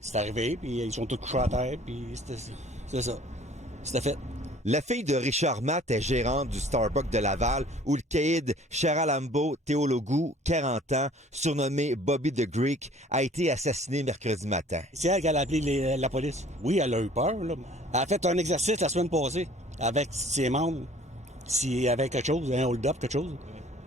C'est arrivé, puis ils sont tous couchés à terre, puis c'est ça. C'était fait. La fille de Richard Matt est gérante du Starbucks de Laval où le caïd Charalambo Teologou, 40 ans, surnommé Bobby the Greek, a été assassiné mercredi matin. C'est elle qui a appelé la police. Oui, elle a eu peur. Là. Elle a fait un exercice la semaine passée avec ses membres, s'il y avait quelque chose, un hold-up, quelque chose.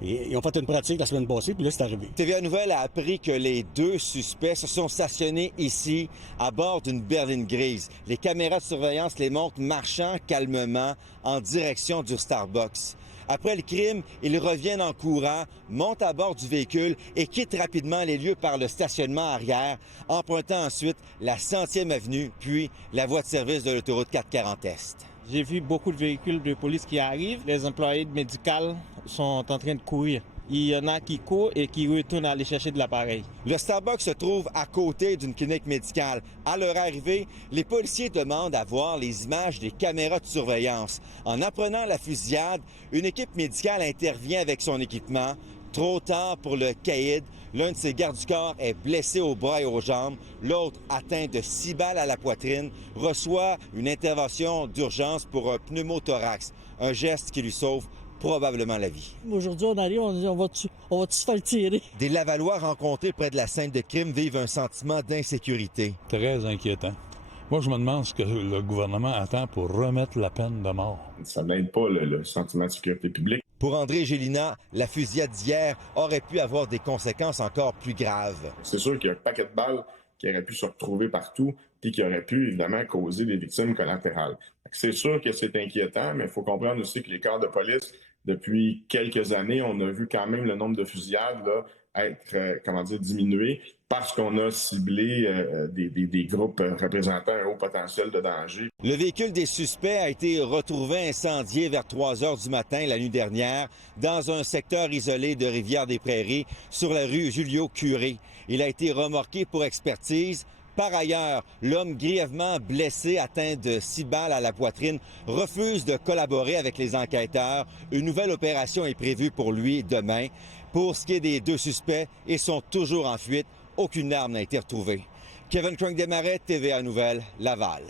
Ils ont fait une pratique la semaine passée, puis là, c'est arrivé. TVA Nouvelle a appris que les deux suspects se sont stationnés ici, à bord d'une berline grise. Les caméras de surveillance les montrent marchant calmement en direction du Starbucks. Après le crime, ils reviennent en courant, montent à bord du véhicule et quittent rapidement les lieux par le stationnement arrière, empruntant ensuite la 100e avenue, puis la voie de service de l'autoroute 440 Est. J'ai vu beaucoup de véhicules de police qui arrivent. Les employés médicaux sont en train de courir. Il y en a qui courent et qui retournent aller chercher de l'appareil. Le Starbucks se trouve à côté d'une clinique médicale. À leur arrivée, les policiers demandent à voir les images des caméras de surveillance. En apprenant la fusillade, une équipe médicale intervient avec son équipement. Trop tard pour le caïd, l'un de ses gardes du corps est blessé au bras et aux jambes. L'autre, atteint de 6 balles à la poitrine, reçoit une intervention d'urgence pour un pneumothorax, un geste qui lui sauve probablement la vie. Aujourd'hui, on arrive, on va-tu se faire tirer? Des Lavallois rencontrés près de la scène de crime vivent un sentiment d'insécurité. Très inquiétant. Moi, je me demande ce que le gouvernement attend pour remettre la peine de mort. Ça n'aide pas le sentiment de sécurité publique. Pour André Gélina, la fusillade d'hier aurait pu avoir des conséquences encore plus graves. C'est sûr qu'il y a un paquet de balles qui aurait pu se retrouver partout et qui aurait pu, évidemment, causer des victimes collatérales. C'est sûr que c'est inquiétant, mais il faut comprendre aussi que les corps de police, depuis quelques années, on a vu quand même le nombre de fusillades là, être, diminué parce qu'on a ciblé des groupes représentant un haut potentiel de danger. Le véhicule des suspects a été retrouvé incendié vers 3 heures du matin la nuit dernière dans un secteur isolé de Rivière-des-Prairies sur la rue Julio-Curé. Il a été remorqué pour expertise. Par ailleurs, l'homme grièvement blessé, atteint de 6 balles à la poitrine, refuse de collaborer avec les enquêteurs. Une nouvelle opération est prévue pour lui demain. Pour ce qui est des deux suspects, ils sont toujours en fuite. Aucune arme n'a été retrouvée. Kevin Crunk-Desmarais, TVA Nouvelle, Laval.